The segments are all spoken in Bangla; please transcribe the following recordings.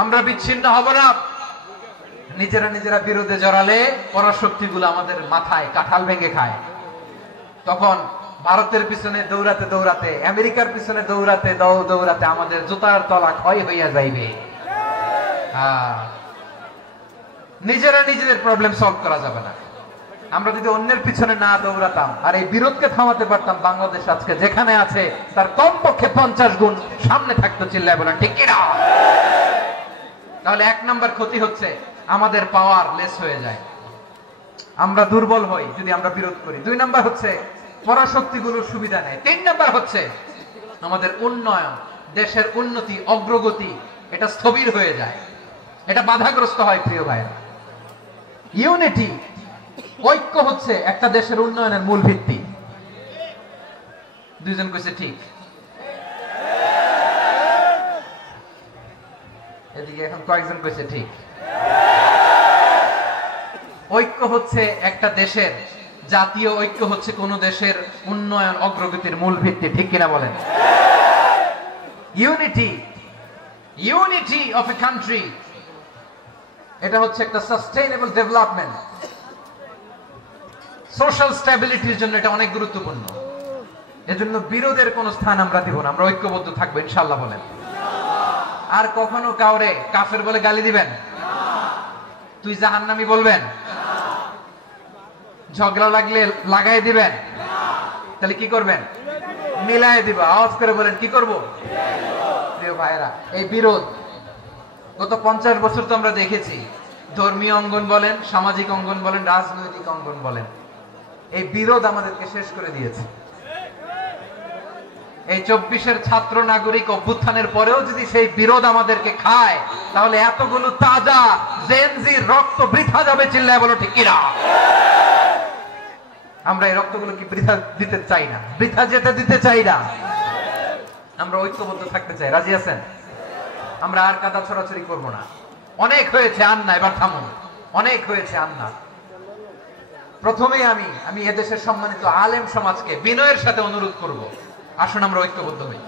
আমরা বিচ্ছিন্ন হব না। নিজেরা নিজেরা বিরোধে জড়ালে পরাশক্তিগুলো আমাদের মাথায় কাঁঠাল ভেঙে খায়। তখন ভারতের পিছনে দৌড়াতে দৌড়াতে, আমেরিকার পিছনে দৌড়াতে দৌড়াতে আমাদের জুতার তলা ক্ষয় হইয়া যাইবে। নিজেরা নিজেদের প্রবলেম সলভ করা যাবে না। আমরা যদি অন্যের পিছনে না দৌড়াতাম আর এই বিরোধকে থামাতে পারতাম, বাংলাদেশ আজকে যেখানে আছে তার কমপক্ষে 50 গুণ সামনে থাকতো। চিল্লায় বলেন ঠিক কি না? তাহলে 1 নাম্বার ক্ষতি হচ্ছে আমাদের পাওয়ার লেস হয়ে যায়, আমরা দুর্বল হই যদি আমরা বিরোধ করি। 2 নাম্বার হচ্ছে পরাশক্তিগুলোর সুবিধা নেয়। 3 নাম্বার হচ্ছে আমাদের উন্নয়ন, দেশের উন্নতি, অগ্রগতি এটা স্থবির হয়ে যায়, এটা বাধাগ্রস্ত হয়। প্রিয় ভাইরা, ইউনিটি, ঐক্য হচ্ছে একটা দেশের উন্নয়নের মূল ভিত্তি। 2 জন কইছে ঠিক, এদিকে এখন কয়েকজন কইছে ঠিক। ঐক্য হচ্ছে একটা দেশের, জাতীয় ঐক্য হচ্ছে কোন দেশের উন্নয়ন অগ্রগতির মূল ভিত্তি। ঠিক কিনা বলেন? Unity, unity of a country, এটা হচ্ছে একটা সাস্টেইনেবল ডেভেলপমেন্ট, সোশ্যাল স্ট্যাবিলিটির জন্য এটা অনেক গুরুত্বপূর্ণ। এজন্য বিরোধের কোন স্থান আমরা দিব না, আমরা ঐক্যবদ্ধ থাকবো ইনশাআল্লাহ। বলেন। আর কখনো কাউরে কাফের বলে গালি দিবেন? তুই জাহান্নামী বলবেন? ঝগড়া লাগলে লাগাই দিবেন? তাহলে কি করবেন? মিলাই দিবা। আওয়াজ করে বলেন কি করব? প্রিয় ভাইরা, এই বিরোধ গত 50 বছর তো আমরা দেখেছি। ধর্মীয় অঙ্গন বলেন, সামাজিক অঙ্গন বলেন, রাজনৈতিক অঙ্গন বলেন, এই বিরোধ আমাদেরকে শেষ করে দিয়েছে। এই 24-এর ছাত্র নাগরিক অভ্যুত্থানের পরেও যদি সেই বিরোধ আমাদেরকে খায়, তাহলে এতগুলো তাজা জেনজি রক্ত বৃথা যাবে। চিল্লায় বলো ঠিক কিনা? আমরা এই রক্তগুলো কি বৃথা দিতে চাই না, বৃথা যেতে দিতে চাই না। আমরা ঐক্যবদ্ধ থাকতে চাই। রাজি আছেন? আমরা আর কাদা ছড়াছড়ি করবো না। অনেক হয়েছে আন্না, এবার থামুন। অনেক হয়েছে আন্না। প্রথমেই আমি এদেশের সম্মানিত আলেম সমাজকে বিনয়ের সাথে অনুরোধ করব, আসুন আমরা ঐক্যবদ্ধ হই।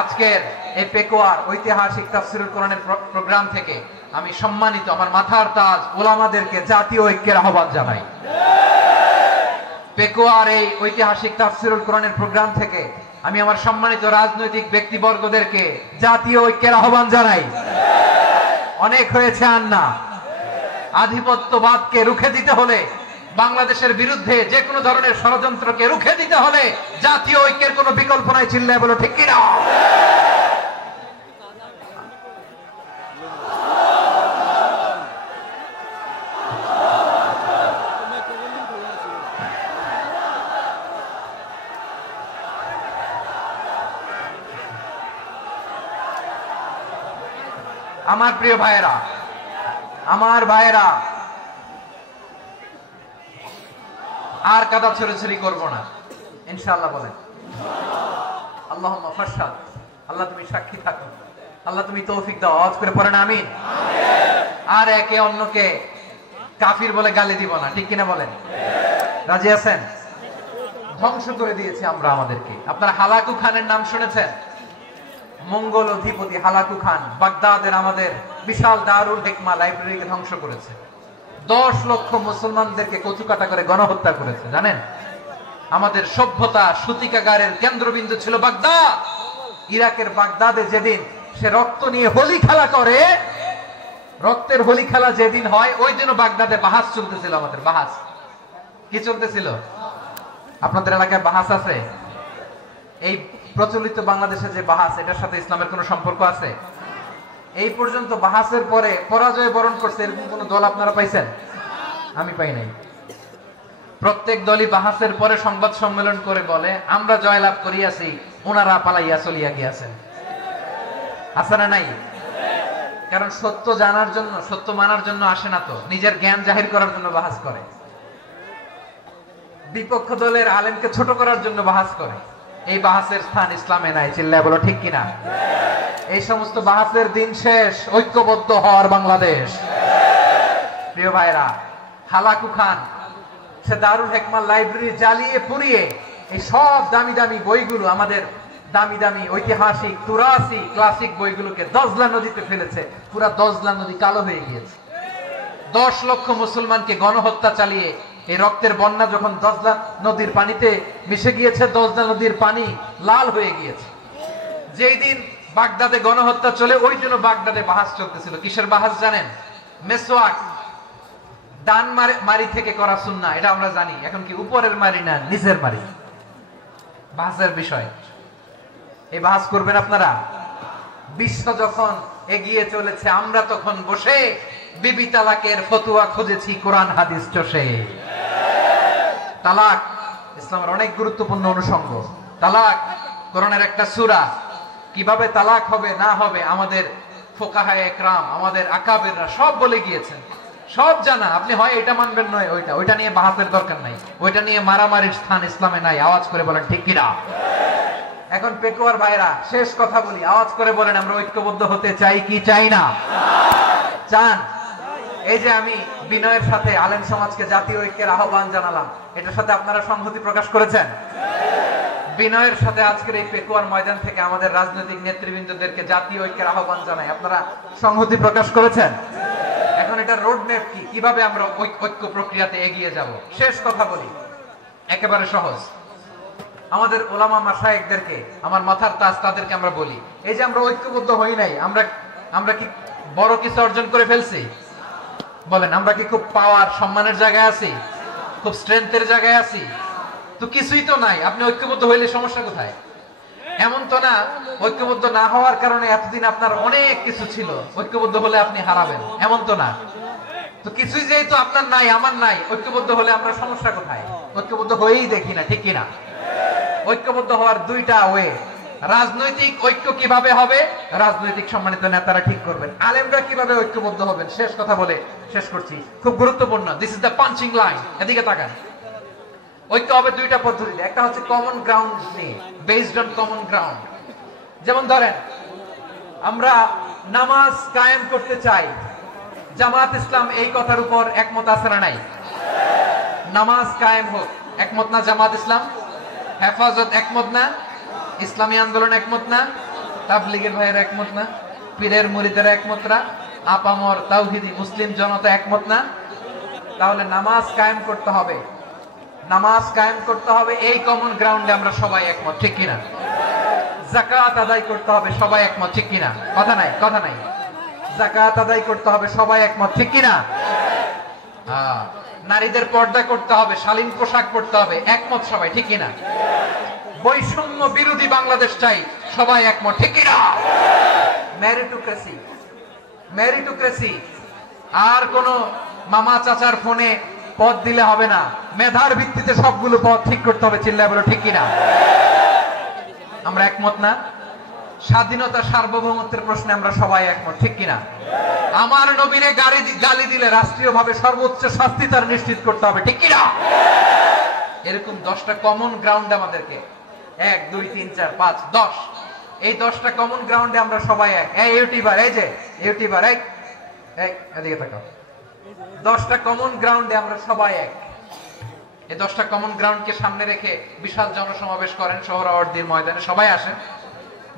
আজকের এই পেকুয়ার ঐতিহাসিক তাফসীরুল কোরআনের প্রোগ্রাম থেকে আমি সম্মানিত আমার মাথার তাজ ওলামাদেরকে জাতীয় ঐক্যের আহ্বান জানাই। পেকুয়ার এই ঐতিহাসিক তাফসীরুল কোরআনের প্রোগ্রাম থেকে আমি আমার সম্মানিত রাজনৈতিক ব্যক্তিবর্গদেরকে জাতীয় ঐক্যের আহ্বান জানাই। অনেক হয়েছে আন্না। আধিপত্যবাদকে রুখে দিতে হলে, বাংলাদেশের বিরুদ্ধে যে কোনো ধরনের ষড়যন্ত্রকে রুখে দিতে হলে জাতীয় ঐক্যের কোনো বিকল্প নাই। চিল্লায় বলো ঠিক কিনা? আমার প্রিয় ভাইয়েরা, আমার ভাইয়েরা, আর কাদা ছড়াছড়ি করব না ইনশাআল্লাহ। বলেন আল্লাহুম্মা ফাশহাদ। আল্লাহ তুমি সাক্ষী থাকো, আল্লাহ তুমি তৌফিক দাও। আওয়াজ করে পড়েন আমিন। আর একে অন্যকে কাফির বলে গালি দিব না। ঠিক কিনা বলেন? রাজি আছেন? ধ্বংস করে দিয়েছি আমরা আমাদেরকে। আপনারা হালাকু খানের নাম শুনেছেন? মঙ্গল অধিপতি হালাকু খান বাগদাদের আমাদের বিশাল দারুল হিকমা লাইব্রেরিকে ধ্বংস করেছে। 10 লক্ষ মুসলমানদেরকে কচুকাটা করে গণহত্যা করেছে। জানেন, আমাদের সভ্যতা সূতিকাগারের কেন্দ্রবিন্দু ছিল বাগদাদ। ইরাকের বাগদাদে যেদিন সে রক্ত নিয়ে হোলি খেলা করে, রক্তের হোলি খেলা যেদিন হয়, ওই দিনও বাগদাদে বাহাস চলতেছিল। আমাদের বাহাস কি চলতেছিল? আপনাদের এলাকায় বাহাস আছে? এই প্রচলিত বাংলাদেশে যে বাহাস, এটার সাথে ইসলামের কোনো সম্পর্ক আছে? এই পর্যন্ত বাহাসের পরে পরাজয় বরণ করছে এরকম কোন দল আপনারা পাইছেন? আমি পাই নাই। প্রত্যেক দলই বাহাসের পরে সংবাদ সম্মেলন করে বলে আমরা জয়লাভ করিয়াছি, ওনারা পালাইয়া চলিয়া গিয়াছেন। আছে না নাই? কারণ সত্য জানার জন্য, সত্য মানার জন্য আসে না তো, নিজের জ্ঞান জাহির করার জন্য বাহাস করে। বিপক্ষ দলের আলেমকে ছোট করার জন্য বাহাস করে। এই বাহাসের স্থান ইসলামে নাই। চিল্লায় বলো ঠিক কিনা? এই সমস্ত বাহাসের দিন শেষ। ঐক্যবদ্ধ হওয়ার বাংলাদেশ। প্রিয় ভাইরা, হালাকু খান সে দারুল হিকমা লাইব্রেরি জ্বালিয়ে পুড়িয়ে এই সব দামি দামি বইগুলো আমাদের দামি দামি ঐতিহাসিক তুরাসি ক্লাসিক বইগুলোকে দজলা নদীতে ফেলেছে, পুরা দজলা নদী কালো হয়ে গিয়েছে। 10 লক্ষ মুসলমানকে গণহত্যা চালিয়ে এই রক্তের বন্যা যখন দজলা নদীর পানিতে মিশে গিয়েছে, দজলা নদীর পানি লাল হয়ে গিয়েছে। যেই দিন বাগদাদে গণহত্যা চলে, ওই দিনও বাগদাদে বাহাস চলতেছিল। কিসের বাহাস জানেন? মেসওয়াক, ডান মারি থেকে করা সুন্নাহ, এটা আমরা জানি। এখন কি উপরের মারি না নিচের মারি? বাহাসের বিষয়। এই বাহাস করবেন আপনারা। বিশ্ব যখন এগিয়ে চলেছে, আমরা তখন বসে বিবি তালাকের ফতোয়া খুঁজেছি কোরআন হাদিস চষে। তালাক ইসলামের অনেক গুরুত্বপূর্ণ অনুষঙ্গ। তালাক কোরআনের একটা সূরা। কিভাবে তালাক হবে না হবে আমাদের ফুকাহায়ে ইকরাম, আমাদের আকাবেররা সব বলে গিয়েছেন, সব জানা। আপনি হয় এটা মানবেন নয় ওইটা, ওইটা নিয়ে বাহাসের দরকার নাই, ওইটা নিয়ে মারামারির স্থান ইসলামে নাই। আওয়াজ করে বলেন ঠিক কিনা? এখন পেকুয়ার ভাইরা শেষ কথা বলি, আওয়াজ করে বলেন আমরা ঐক্যবদ্ধ হতে চাই কি চাই না? চান? এই যে আমি বিনয়ের সাথে আলেম সমাজকে জাতীয় ঐক্যের আহ্বান জানালাম, এটার সাথে আপনারা সংহতি প্রকাশ করেছেন? বিনয়ের সাথে আজকের এই পেকুয়ার ময়দান থেকে আমাদের রাজনৈতিক নেতৃবৃন্দদেরকে জাতীয় ঐক্যের আহ্বান জানাই, আপনারা সংহতি প্রকাশ করেছেন? এখন এটা রোড ম্যাপ কি, কিভাবে আমরা ঐক্য প্রক্রিয়াতে এগিয়ে যাব? শেষ কথা বলি, একেবারে সহজ। আমাদের ওলামা মাশায়েখদেরকে, আমার মাথার তাজ, তাদেরকে আমরা বলি, এই যে আমরা ঐক্যবদ্ধ হই নাই, আমরা কি বড় কিছু অর্জন করে ফেলছি? বলেন, আমরা কি খুব পাওয়ার সম্মানের জায়গায় আছি? খুব স্ট্রেংথের জায়গায় আছি? তো কিছুই তো নাই। আপনি ঐক্যবদ্ধ হইলে সমস্যা কোথায়? এমন তো না ঐক্যবদ্ধ না হওয়ার কারণে এতদিন আপনার অনেক কিছু ছিল, ঐক্যবদ্ধ হলে আপনি হারাবেন, এমন তো না। তো কিছুই যেহেতু আপনার নাই, আমার নাই, ঐক্যবদ্ধ হলে আমরা সমস্যা কোথায়? ঐক্যবদ্ধ হয়েই দেখি না, ঠিক কিনা? ঐক্যবদ্ধ হওয়ার দুইটা ওয়ে। রাজনৈতিক ঐক্য কিভাবে হবে? রাজনৈতিক সম্মানিত নেতারা ঠিক করবেন। আলেমরা কিভাবে ঐক্যবদ্ধ হবেন? শেষ কথা বলে শেষ করছি, খুব গুরুত্বপূর্ণ। This is the punching line. এদিকে তাকান। ঐক্য হবে দুইটা পদ্ধতিতে। একটা হচ্ছে কমন গ্রাউন্ড নিয়ে, বেসড অন কমন গ্রাউন্ড। যেমন ধরেন, আমরা নামাজ কায়েম করতে চাই, জামাত ইসলাম এই কথার উপর একমত আছে না নাই? নামাজ কায়েম হোক, একমত না জামাত ইসলাম? হেফাজত একমত না? ইসলামী আন্দোলন একমত না? তাবলীগের ভাইয়েরা একমত না? পীরের মুরিদেরা একমত না? আপামর তাওহীদি মুসলিম জনতা একমত না? তাহলে নামাজ কায়েম করতে হবে, নামাজ কায়েম করতে হবে, এই কমন গ্রাউন্ডে আমরা সবাই একমত, ঠিক কিনা? যাকাত আদায় করতে হবে, সবাই একমত, ঠিক কিনা? কথা নাই, কথা নাই। যাকাত আদায় করতে হবে, সবাই একমত, ঠিক কিনা? নারীদের পর্দা করতে হবে, শালীন পোশাক পরতে হবে, একমত সবাই, ঠিক কিনা? বৈষম্য বিরোধী বাংলাদেশ চাই, সবাই একমত, ঠিক কিনা? Meritocracy, meritocracy. আর কোন মামা চাচার ফোনে পদ দিলে হবে না, মেধার ভিত্তিতে সবগুলো পদ ঠিক করতে হবে, চিল্লায় বলো ঠিক কিনা? আমরা একমত না? স্বাধীনতা সার্বভৌমত্বের প্রশ্নে আমরা সবাই একমত, ঠিক কিনা? আমার নবীরে গালি দিলে রাষ্ট্রীয়ভাবে সর্বোচ্চ শাস্তি তার নিশ্চিত করতে হবে, ঠিক কিনা? এরকম 10টা কমন গ্রাউন্ড আমাদেরকে, 1 2 3 4 5 10, এই 10টা কমন গ্রাউন্ডে আমরা সবাই এক। এই ইউটিউবার, এই যে ইউটিউবার, এই এদিকে তাকাও। 10টা কমন গ্রাউন্ডে আমরা সবাই এক। এই 10টা কমন গ্রাউন্ডকে সামনে রেখে বিশাল জনসমাবেশ করেন সোহরাওয়ার্দীর ময়দানে, সবাই আসেন।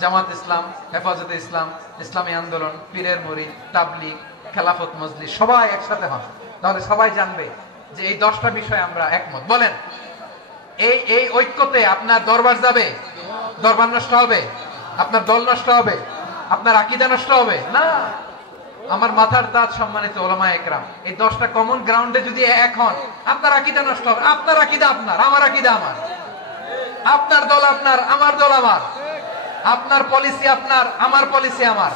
জামাত ইসলাম, হেফাজতে ইসলাম, ইসলামী আন্দোলন, পীরের মুরিদ, তাবলীগ, খেলাফত মজলিস, সবাই একসাথে হন। তাহলে সবাই জানবে যে এই 10টা বিষয়ে আমরা একমত। বলেন, এই ঐক্যতে আপনার দরবার যাবে? দরবার নষ্ট হবে? আপনার দল নষ্ট হবে? আপনার আকীদা নষ্ট হবে না? আমার মাথার তাজ সম্মানিত ওলামায়ে কেরাম, এই 10টা কমন গ্রাউন্ডে যদি এক হন, আপনার আকীদা নষ্ট হবে? আপনার আকীদা আপনার, আমার আকীদা আমার, আপনার দল আপনার, আমার দল আমার, আপনার পলিসি আপনার, আমার পলিসি আমার,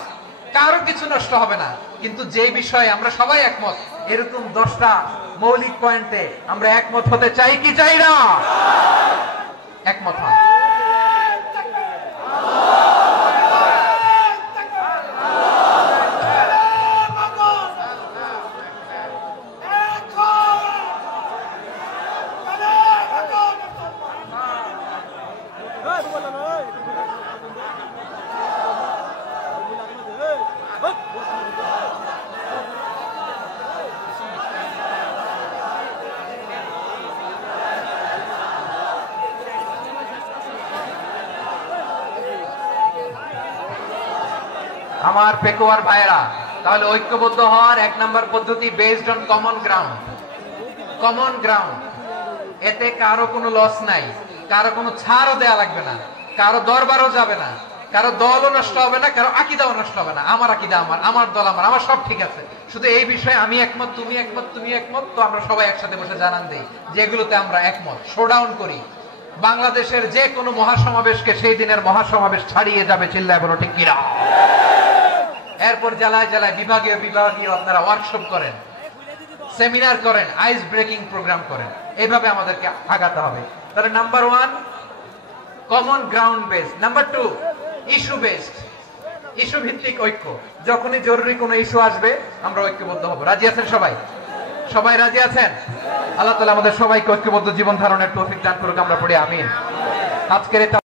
কারো কিছু নষ্ট হবে না। কিন্তু যে বিষয়ে আমরা সবাই একমত, এরকম 10টা মৌলিক পয়েন্টে আমরা একমত হতে চাই কি চাই না? একমত হন। আমার পেকুয়ার ভাইরা, তাহলে ঐক্যবদ্ধ হওয়ার 1 নম্বর পদ্ধতি based on common ground. Common ground, এতে কারো কোনো লস নাই, কারো কোনো ছাড়ও দেয়া লাগবে না, কারো দরবারও যাবে না, কারো দলও নষ্ট হবে না, কারো আকীদাও নষ্ট হবে না। আমার আকীদা আমার, আমার দল আমার, আমার সব ঠিক আছে। শুধু এই বিষয়ে আমি একমত, তুমি একমত, তুমি একমত, তো আমরা সবাই একসাথে বসে জানান দেই যেগুলোতে আমরা একমত, শোডাউন করি। বাংলাদেশের যে কোনো মহাসমাবেশকে সেই দিনের মহাসমাবেশ ছাড়িয়ে যাবে, চিল্লায় বলো ঠিক কিনা। এরপর জেলায় জেলায় বিভাগীয় বিভাগীয় আপনারা ওয়ার্কশপ করেন, সেমিনার করেন, আইস ব্রেকিং প্রোগ্রাম করেন। এইভাবে আমাদেরকে আগাতে হবে। তাহলে number 1 common ground based, number 2 issue based, issue ভিত্তিক ঐক্য। যখনই জরুরি কোনো ইস্যু আসবে আমরা ঐক্যবদ্ধ হব। রাজি আছেন সবাই? সবাই রাজি আছেন? আল্লাহ তাআলা আমাদের সবাইকে ঐক্যবদ্ধ জীবন ধারণের তৌফিক দান করুক। আমরা পড়ি আমিন। আজকের